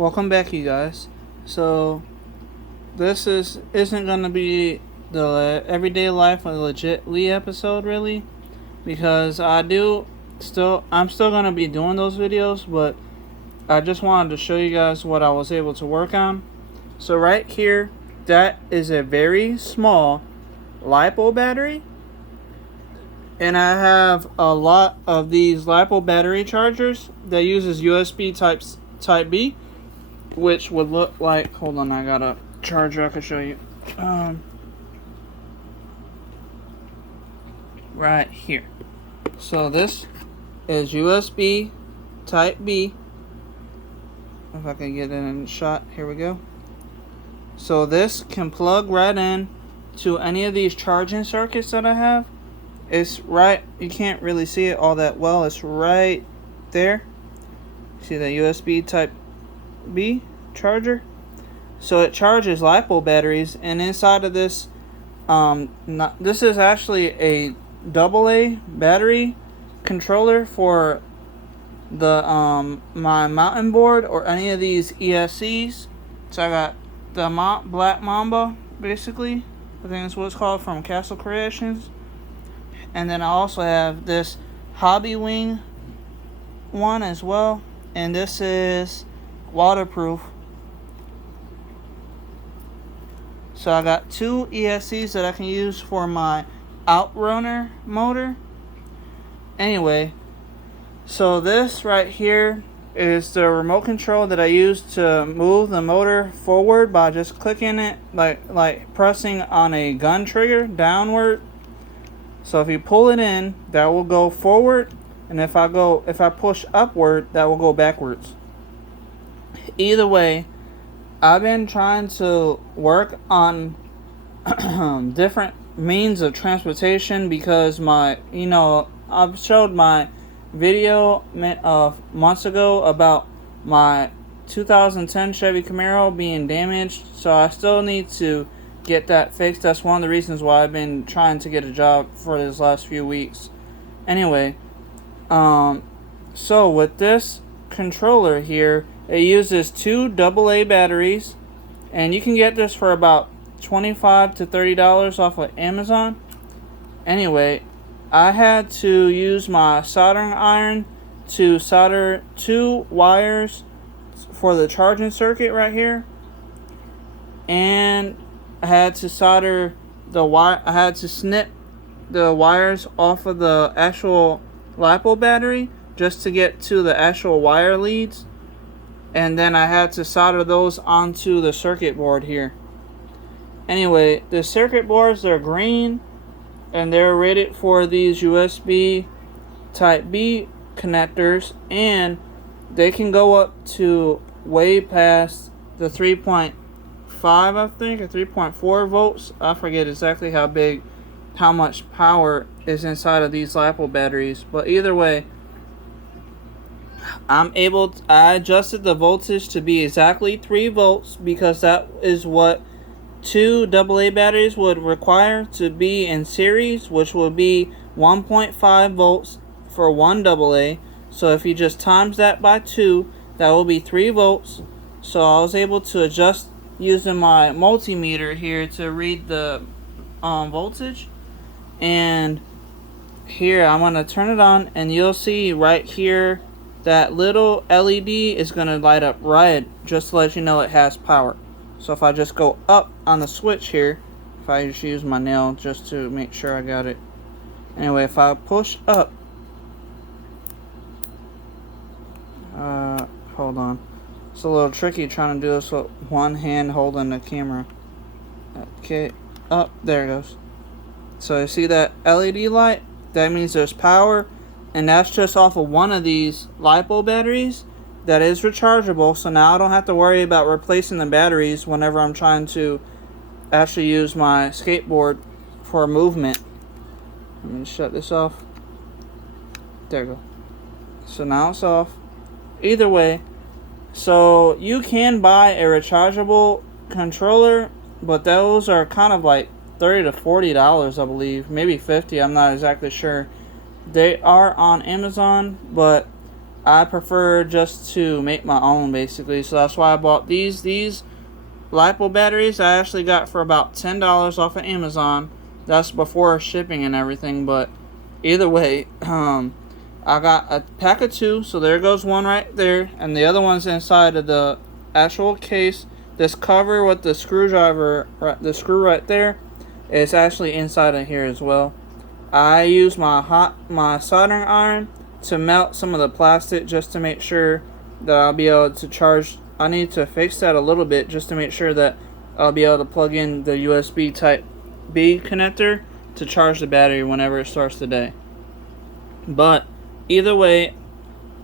Welcome back, you guys. So this isn't gonna be the everyday life of legit Lee episode, really, because I'm still gonna be doing those videos, but I just wanted to show you guys what I was able to work on. So right here, that is a very small LiPo battery, and I have a lot of these LiPo battery chargers that uses USB Type B, which would look like, hold on, I got a charger I can show you. Right here. So this is USB Type B. If I can get it in a shot, here we go. So this can plug right in to any of these charging circuits that I have. It's right, you can't really see it all that well, it's right there. See the USB Type B charger? So it charges LiPo batteries, and inside of this, this is actually a AA battery controller for the my mountain board or any of these ESCs. So I got the Black Mamba, basically, I think that's what it's called, from Castle Creations. And then I also have this Hobby Wing one as well, and this is waterproof. So I got two ESCs that I can use for my outrunner motor. Anyway, so this right here is the remote control that I use to move the motor forward by just clicking it, like pressing on a gun trigger downward. So if you pull it in, that will go forward, and if I push upward, that will go backwards. Either way, I've been trying to work on different means of transportation because I've showed my video of months ago about my 2010 Chevy Camaro being damaged, so I still need to get that fixed. That's one of the reasons why I've been trying to get a job for this last few weeks. Anyway, so with this controller here, it uses two AA batteries, and you can get this for about $25 to $30 off of Amazon. Anyway, I had to use my soldering iron to solder two wires for the charging circuit right here, and I had to solder the wire. I had to snip the wires off of the actual LiPo battery just to get to the actual wire leads. And then I had to solder those onto the circuit board here. Anyway, the circuit boards, they're green, and they're rated for these USB Type B connectors, and they can go up to way past the 3.5, I think, or 3.4 volts. I forget exactly how much power is inside of these LiPo batteries, but either way, I adjusted the voltage to be exactly 3 volts because that is what two AA batteries would require to be in series, which would be 1.5 volts for one AA. So if you just times that by 2, that will be 3 volts. So I was able to adjust using my multimeter here to read the voltage. And here I'm going to turn it on, and you'll see right here that little LED is going to light up red just to let you know it has power. So if I just go up on the switch here, if I just use my nail just to make sure I got it. Anyway, if I push up, hold on. It's a little tricky trying to do this with one hand holding the camera. Okay, up, there it goes. So you see that LED light? That means there's power. And that's just off of one of these LiPo batteries that is rechargeable. So now I don't have to worry about replacing the batteries whenever I'm trying to actually use my skateboard for movement. Let me shut this off. There we go. So now it's off. Either way, so you can buy a rechargeable controller, but those are kind of like $30 to $40, I believe. Maybe $50, I'm not exactly sure. They are on Amazon, but I prefer just to make my own, basically. So that's why I bought these LiPo batteries. I actually got for about $10 off of Amazon. That's before shipping and everything. But either way, I got a pack of 2. So there goes one right there, and the other one's inside of the actual case. This cover with the screwdriver, the screw right there, is actually inside of here as well. I use my soldering iron to melt some of the plastic just to make sure that I'll be able to charge. I need to fix that a little bit just to make sure that I'll be able to plug in the USB type B connector to charge the battery whenever it starts the day. But either way,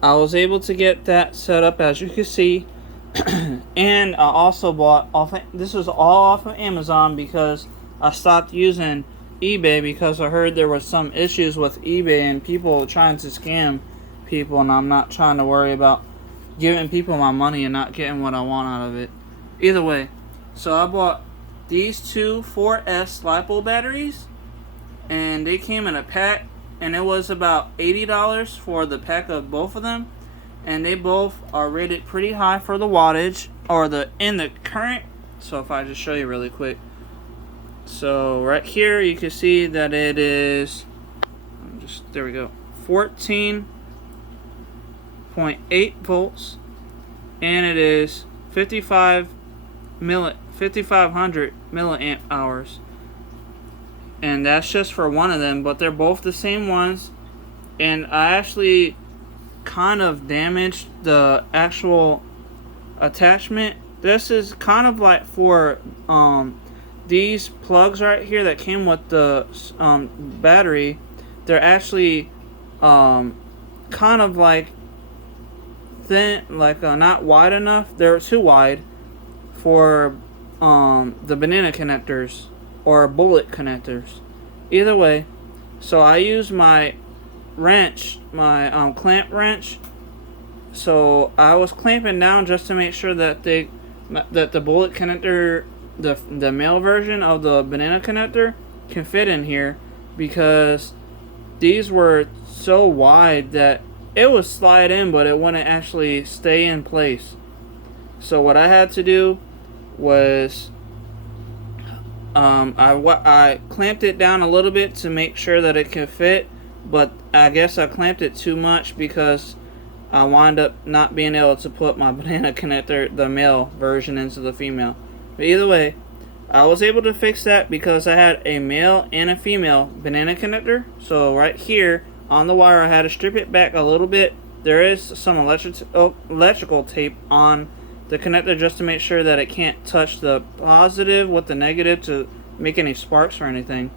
I was able to get that set up, as you can see. And I also bought this was all off of Amazon because I stopped using eBay because I heard there was some issues with eBay and people trying to scam people, and I'm not trying to worry about giving people my money and not getting what I want out of it. Either way, so I bought these two 4S LiPo batteries, and they came in a pack, and it was about $80 for the pack of both of them, and they both are rated pretty high for the wattage or the current. So if I just show you really quick, so right here you can see that it is there we go, 14.8 volts, and it is 5500 milliamp hours, and that's just for one of them, but they're both the same ones. And I actually kind of damaged the actual attachment. This is kind of like for these plugs right here that came with the battery. They're actually kind of like thin, like not wide enough. They're too wide for the banana connectors or bullet connectors. Either way, so I use my wrench, my clamp wrench. So I was clamping down just to make sure that the bullet connector, the male version of the banana connector, can fit in here, because these were so wide that it would slide in, but it wouldn't actually stay in place. So what I had to do was I clamped it down a little bit to make sure that it can fit, but I guess I clamped it too much because I wound up not being able to put my banana connector, the male version, into the female. But either way, I was able to fix that because I had a male and a female banana connector. So right here on the wire, I had to strip it back a little bit. There is some electrical tape on the connector just to make sure that it can't touch the positive with the negative to make any sparks or anything.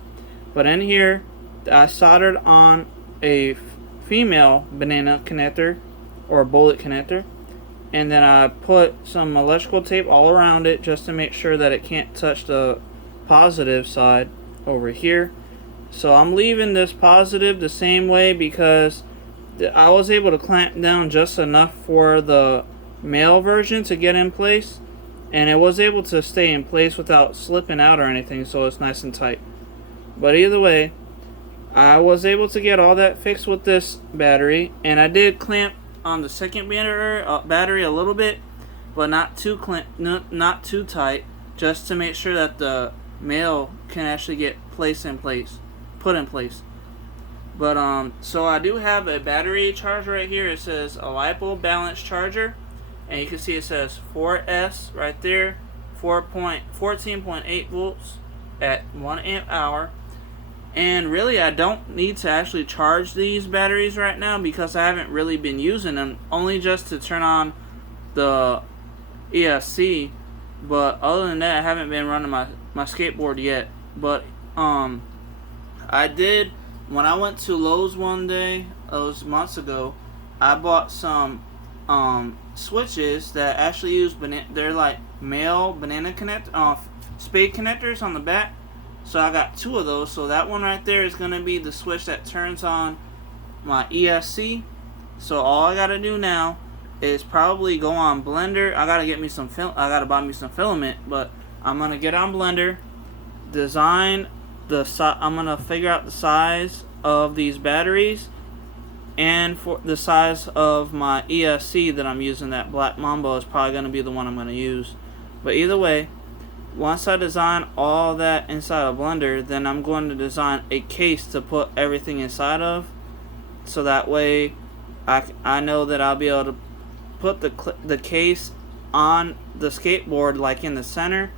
But in here, I soldered on a female banana connector or bullet connector, and then I put some electrical tape all around it just to make sure that it can't touch the positive side over here. So I'm leaving this positive the same way because I was able to clamp down just enough for the male version to get in place, and it was able to stay in place without slipping out or anything, so it's nice and tight. But either way, I was able to get all that fixed with this battery, and I did clamp on the second battery a little bit, but not too tight, just to make sure that the male can actually get put in place. But so I do have a battery charger right here. It says a LiPo balance charger, and you can see it says 4S right there, 14.8 volts at 1 amp hour. And really, I don't need to actually charge these batteries right now because I haven't really been using them, only just to turn on the ESC. But other than that, I haven't been running my skateboard yet. But I did, when I went to Lowe's one day, those months ago, I bought some switches that actually use they're like male banana spade connectors on the back. So I got 2 of those. So that one right there is going to be the switch that turns on my ESC. So all I got to do now is probably go on Blender. I got to get me some I got to buy me some filament, but I'm going to get on Blender, design I'm going to figure out the size of these batteries, and for the size of my ESC that I'm using, that Black Mamba is probably going to be the one I'm going to use. But either way, once I design all that inside of Blender, then I'm going to design a case to put everything inside of, so that way I know that I'll be able to put the case on the skateboard, like in the center,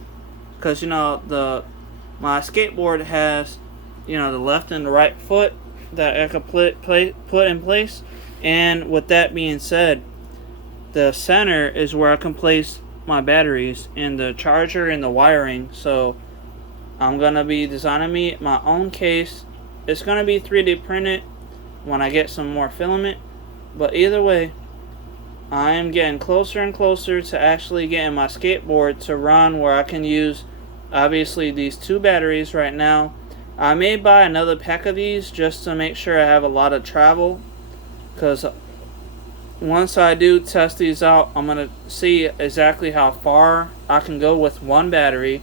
because my skateboard has the left and the right foot that I could put in place. And with that being said, the center is where I can place my batteries and the charger and the wiring. So I'm gonna be designing me my own case. It's gonna be 3D printed when I get some more filament, but either way, I am getting closer and closer to actually getting my skateboard to run where I can use obviously these 2 batteries right now. I may buy another pack of these just to make sure I have a lot of travel, because once I do test these out, I'm going to see exactly how far I can go with 1 battery.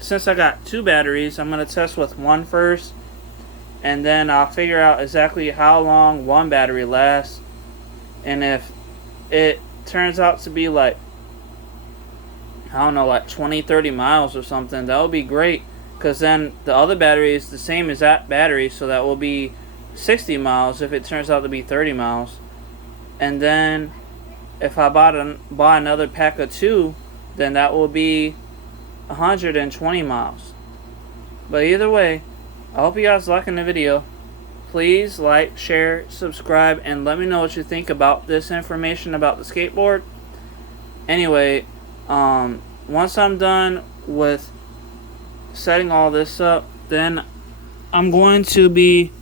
Since I got 2 batteries, I'm going to test with 1 first, and then I'll figure out exactly how long 1 battery lasts. And if it turns out to be like, I don't know, like 20-30 miles or something, that would be great, because then the other battery is the same as that battery, so that will be 60 miles if it turns out to be 30 miles. And then if I buy another pack of 2, then that will be 120 miles. But either way, I hope you guys liking the video. Please like, share, subscribe, and let me know what you think about this information about the skateboard. Anyway, once I'm done with setting all this up, then I'm going to be,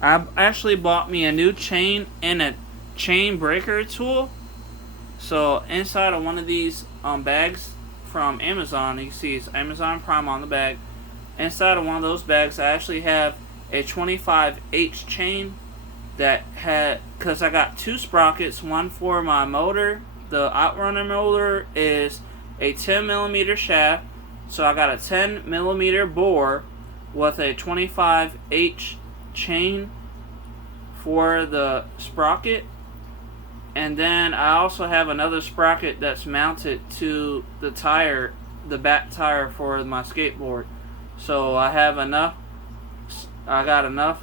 I actually bought me a new chain and a chain breaker tool. So inside of one of these bags from Amazon, you can see it's Amazon Prime on the bag. Inside of one of those bags, I actually have a 25H chain that had, because I got 2 sprockets, one for my motor. The outrunner motor is a 10mm shaft, so I got a 10mm bore with a 25H chain for the sprocket. And then I also have another sprocket that's mounted to the tire, the back tire for my skateboard. So I have enough, I got enough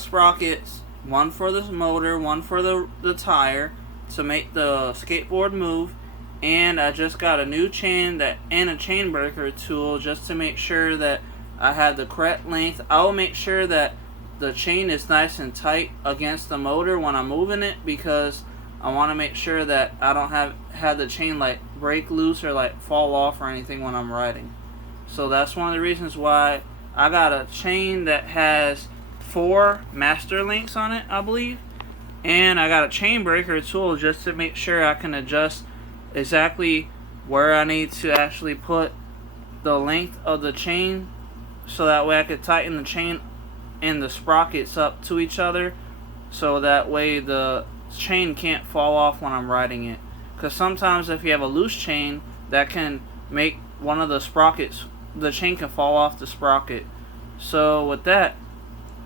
sprockets, one for the motor, one for the tire, to make the skateboard move. And I just got a new chain and a chain breaker tool just to make sure that I had the correct length. I will make sure that the chain is nice and tight against the motor when I'm moving it, because I want to make sure that I don't have the chain like break loose or like fall off or anything when I'm riding. So that's one of the reasons why I got a chain that has 4 master links on it, I believe. And I got a chain breaker tool just to make sure I can adjust exactly where I need to actually put the length of the chain, so that way I could tighten the chain and the sprockets up to each other, so that way the chain can't fall off when I'm riding it. Because sometimes if you have a loose chain, that can make one of the sprockets, the chain can fall off the sprocket. So with that,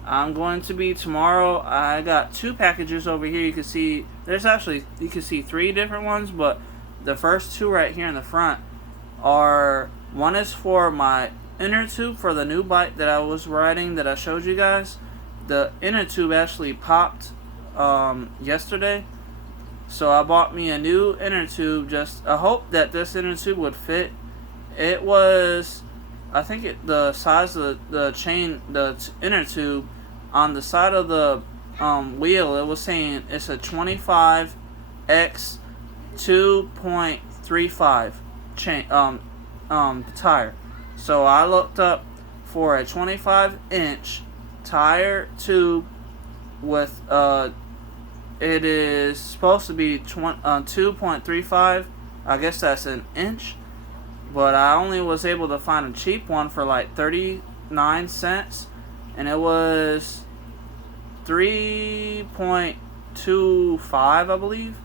I'm going to be tomorrow. I got 2 packages over here. You can see there's actually, you can see 3 different ones, but the first 2 right here in the front are, one is for my inner tube for the new bike that I was riding that I showed you guys. The inner tube actually popped yesterday, so I bought me a new inner tube. Just I hope that this inner tube would fit. It was, I think the size of the chain, the inner tube on the side of the wheel, it was saying it's a 25x 2.35 chain tire. So I looked up for a 25-inch tire tube with it is supposed to be 2.35. I guess that's an inch, but I only was able to find a cheap one for like 39 cents, and it was 3.25, I believe.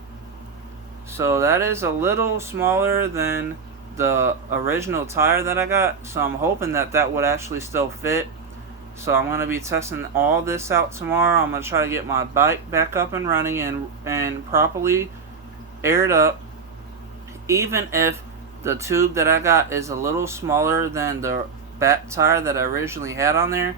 So that is a little smaller than the original tire that I got, so I'm hoping that that would actually still fit. So I'm going to be testing all this out tomorrow. I'm going to try to get my bike back up and running and properly aired up. Even if the tube that I got is a little smaller than the back tire that I originally had on there,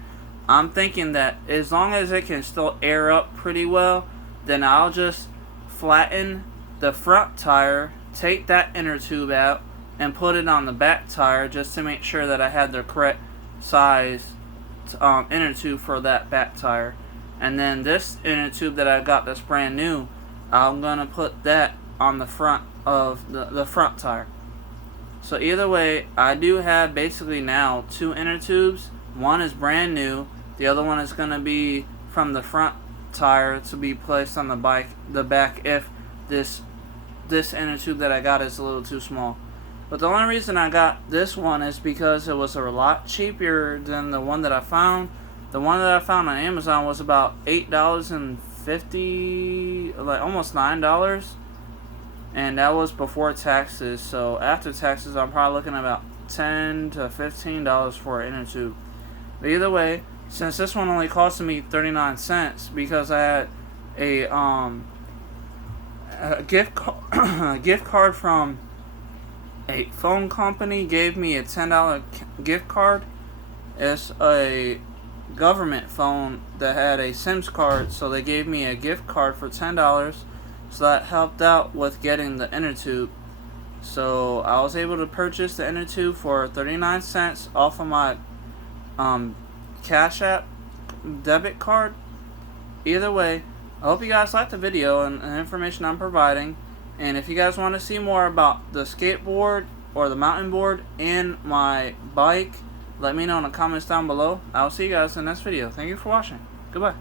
I'm thinking that as long as it can still air up pretty well, then I'll just flatten the front tire, take that inner tube out, and put it on the back tire just to make sure that I had the correct size inner tube for that back tire. And then this inner tube that I got that's brand new, I'm going to put that on the front of the front tire. So either way, I do have basically now 2 inner tubes. One is brand new, the other one is going to be from the front tire to be placed on the back if this inner tube that I got is a little too small. But the only reason I got this one is because it was a lot cheaper than the one that I found. The one that I found on Amazon was about $8.50, like almost $9. And that was before taxes. So after taxes, I'm probably looking at about $10 to $15 for an inner tube. But either way, since this one only costed me 39 cents because I had a gift card from a phone company, gave me a $10 gift card. It's a government phone that had a SIMS card, so they gave me a gift card for $10. So that helped out with getting the inner tube. So I was able to purchase the inner tube for 39 cents off of my Cash App debit card. Either way, I hope you guys liked the video and the information I'm providing. And if you guys want to see more about the skateboard or the mountain board and my bike, let me know in the comments down below. I'll see you guys in the next video. Thank you for watching. Goodbye.